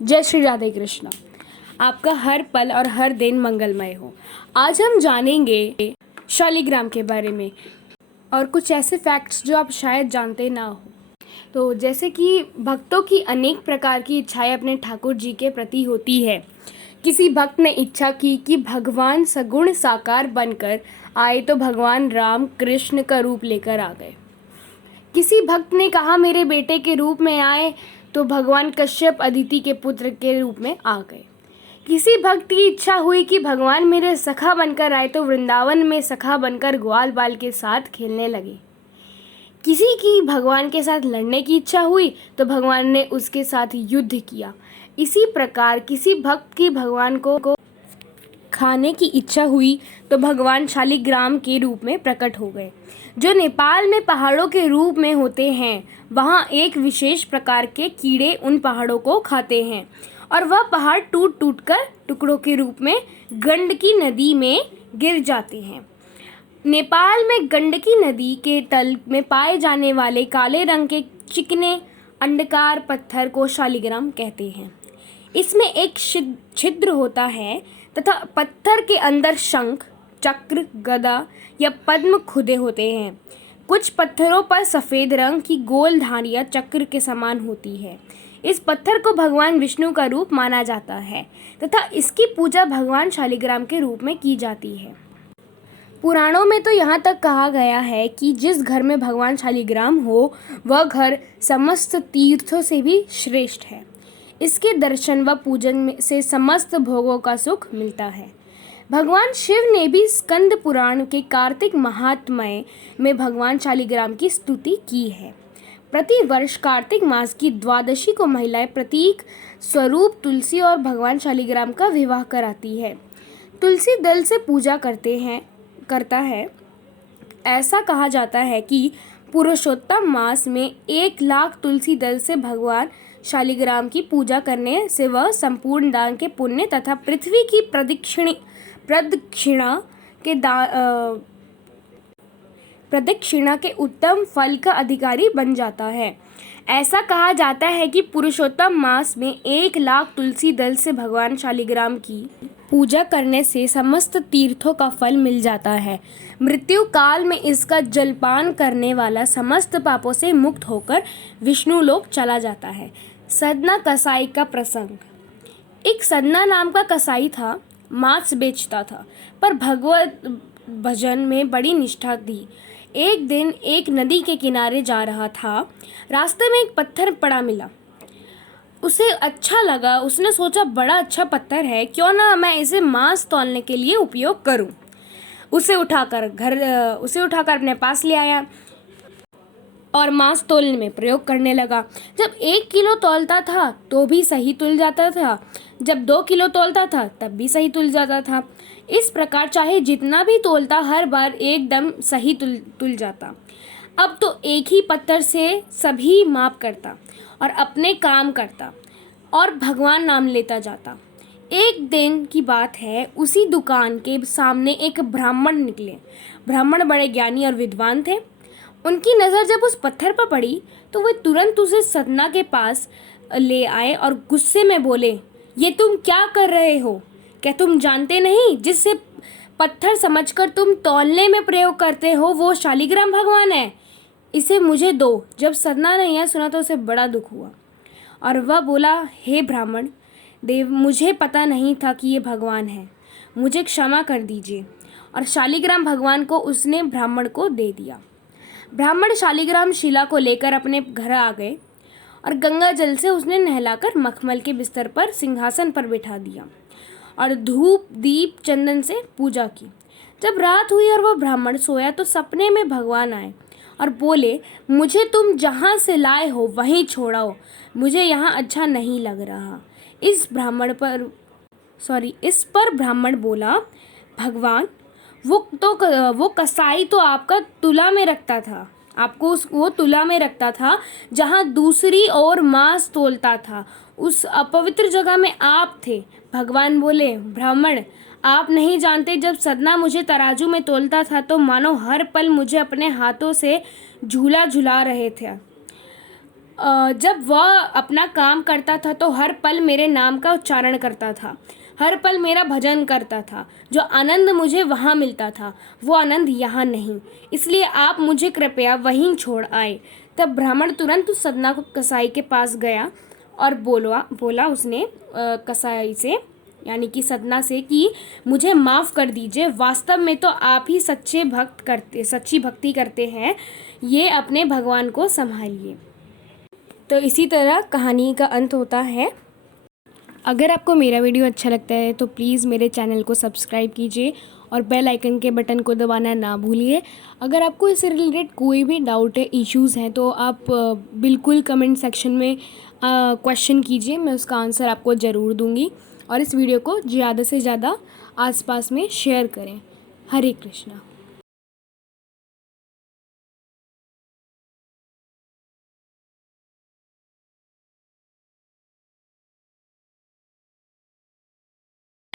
जय श्री राधे कृष्णा। आपका हर पल और हर दिन मंगलमय हो। आज हम जानेंगे शालिग्राम के बारे में और कुछ ऐसे फैक्ट्स जो आप शायद जानते ना हो। तो जैसे कि भक्तों की अनेक प्रकार की इच्छाएं अपने ठाकुर जी के प्रति होती है। किसी भक्त ने इच्छा की कि भगवान सगुण साकार बनकर आए तो भगवान राम कृष्ण का रूप लेकर आ गए। किसी भक्त ने कहा मेरे बेटे के रूप में आए तो भगवान कश्यप अदिति के पुत्र के रूप में आ गए। किसी भक्त की इच्छा हुई कि भगवान मेरे सखा बनकर आए तो वृंदावन में सखा बनकर ग्वाल बाल के साथ खेलने लगे। किसी की भगवान के साथ लड़ने की इच्छा हुई तो भगवान ने उसके साथ युद्ध किया। इसी प्रकार किसी भक्त की भगवान को खाने की इच्छा हुई तो भगवान शालिग्राम के रूप में प्रकट हो गए। जो नेपाल में पहाड़ों के रूप में होते हैं, वहाँ एक विशेष प्रकार के कीड़े उन पहाड़ों को खाते हैं और वह पहाड़ टूट टूट कर टुकड़ों के रूप में गंडकी नदी में गिर जाते हैं। नेपाल में गंडकी नदी के तल में पाए जाने वाले काले रंग के चिकने अंडाकार पत्थर को शालिग्राम कहते हैं। इसमें एक छिद्र होता है तथा पत्थर के अंदर शंख, चक्र, गदा या पद्म खुदे होते हैं। कुछ पत्थरों पर सफ़ेद रंग की गोल धारियाँ चक्र के समान होती है। इस पत्थर को भगवान विष्णु का रूप माना जाता है तथा इसकी पूजा भगवान शालिग्राम के रूप में की जाती है। पुराणों में तो यहाँ तक कहा गया है कि जिस घर में भगवान शालिग्राम हो वह घर समस्त तीर्थों से भी श्रेष्ठ है। इसके दर्शन व पूजन से समस्त भोगों का सुख मिलता है। भगवान शिव ने भी स्कंद पुराण के कार्तिक महात्म्य में भगवान शालिग्राम की स्तुति की है। प्रति वर्ष कार्तिक मास की द्वादशी को महिलाएं प्रतीक स्वरूप तुलसी और भगवान शालिग्राम का विवाह कराती है। तुलसी दल से पूजा करता है। ऐसा कहा जाता है कि पुरुषोत्तम मास में 1,00,000 तुलसी दल से भगवान शालिग्राम की पूजा करने से वह संपूर्ण दान के पुण्य तथा पृथ्वी की प्रदक्षिणा के उत्तम फल का अधिकारी बन जाता है। ऐसा कहा जाता है कि पुरुषोत्तम मास में 1,00,000 तुलसी दल से भगवान शालिग्राम की पूजा करने से समस्त तीर्थों का फल मिल जाता है। मृत्यु काल में इसका जलपान करने वाला समस्त पापों से मुक्त होकर विष्णु लोक चला जाता है। सदना कसाई का प्रसंग। एक सदना नाम का कसाई था। मांस बेचता था पर भगवत भजन में बड़ी निष्ठा थी। एक दिन एक नदी के किनारे जा रहा था। रास्ते में एक पत्थर पड़ा मिला। उसे अच्छा लगा। उसने सोचा बड़ा अच्छा पत्थर है, क्यों ना मैं इसे मांस तौलने के लिए उपयोग करूं। उसे उठाकर अपने पास ले आया और मांस तौलने में प्रयोग करने लगा। जब 1 किलो तौलता था तो भी सही तुल जाता था, जब 2 किलो तौलता था तब भी सही तुल जाता था। इस प्रकार चाहे जितना भी तौलता हर बार एकदम सही तुल जाता। अब तो एक ही पत्थर से सभी माप करता और अपने काम करता और भगवान नाम लेता जाता। एक दिन की बात है, उसी दुकान के सामने एक ब्राह्मण निकले। ब्राह्मण बड़े ज्ञानी और विद्वान थे। उनकी नज़र जब उस पत्थर पर पड़ी तो वे तुरंत उसे सदना के पास ले आए और गुस्से में बोले, ये तुम क्या कर रहे हो? क्या तुम जानते नहीं जिससे पत्थर समझकर तुम तौलने में प्रयोग करते हो वो शालिग्राम भगवान है? इसे मुझे दो। जब सदना ने यह सुना तो उसे बड़ा दुख हुआ और वह बोला, हे ब्राह्मण देव, मुझे पता नहीं था कि ये भगवान है, मुझे क्षमा कर दीजिए। और शालिग्राम भगवान को उसने ब्राह्मण को दे दिया। ब्राह्मण शालिग्राम शिला को लेकर अपने घर आ गए और गंगा जल से उसने नहलाकर मखमल के बिस्तर पर सिंहासन पर बिठा दिया और धूप दीप चंदन से पूजा की। जब रात हुई और वह ब्राह्मण सोया तो सपने में भगवान आए और बोले, मुझे तुम जहाँ से लाए हो वहीं छोड़ाओ, मुझे यहाँ अच्छा नहीं लग रहा। इस पर ब्राह्मण बोला, भगवान वो कसाई तो आपका तुला में रखता था, वो तुला में रखता था जहाँ दूसरी ओर मांस तोलता था। उस अपवित्र जगह में आप थे। भगवान बोले, ब्राह्मण आप नहीं जानते, जब सदना मुझे तराजू में तोलता था तो मानो हर पल मुझे अपने हाथों से झूला झुला रहे थे। जब वह अपना काम करता था तो हर पल मेरे नाम का उच्चारण करता था, हर पल मेरा भजन करता था। जो आनंद मुझे वहाँ मिलता था वो आनंद यहाँ नहीं, इसलिए आप मुझे कृपया वहीं छोड़ आए। तब ब्राह्मण तुरंत उस सदना को कसाई के पास गया और बोला उसने कसाई से, यानी कि सदना से, कि मुझे माफ़ कर दीजिए, वास्तव में तो आप ही सच्ची भक्ति करते हैं, ये अपने भगवान को संभालिए। तो इसी तरह कहानी का अंत होता है। अगर आपको मेरा वीडियो अच्छा लगता है तो प्लीज़ मेरे चैनल को सब्सक्राइब कीजिए और बेल आइकन के बटन को दबाना ना भूलिए। अगर आपको इससे रिलेटेड कोई भी डाउट है, इश्यूज़ हैं, तो आप बिल्कुल कमेंट सेक्शन में क्वेश्चन कीजिए, मैं उसका आंसर आपको ज़रूर दूंगी। और इस वीडियो को ज़्यादा से ज़्यादा आसपास में शेयर करें। हरे कृष्णा।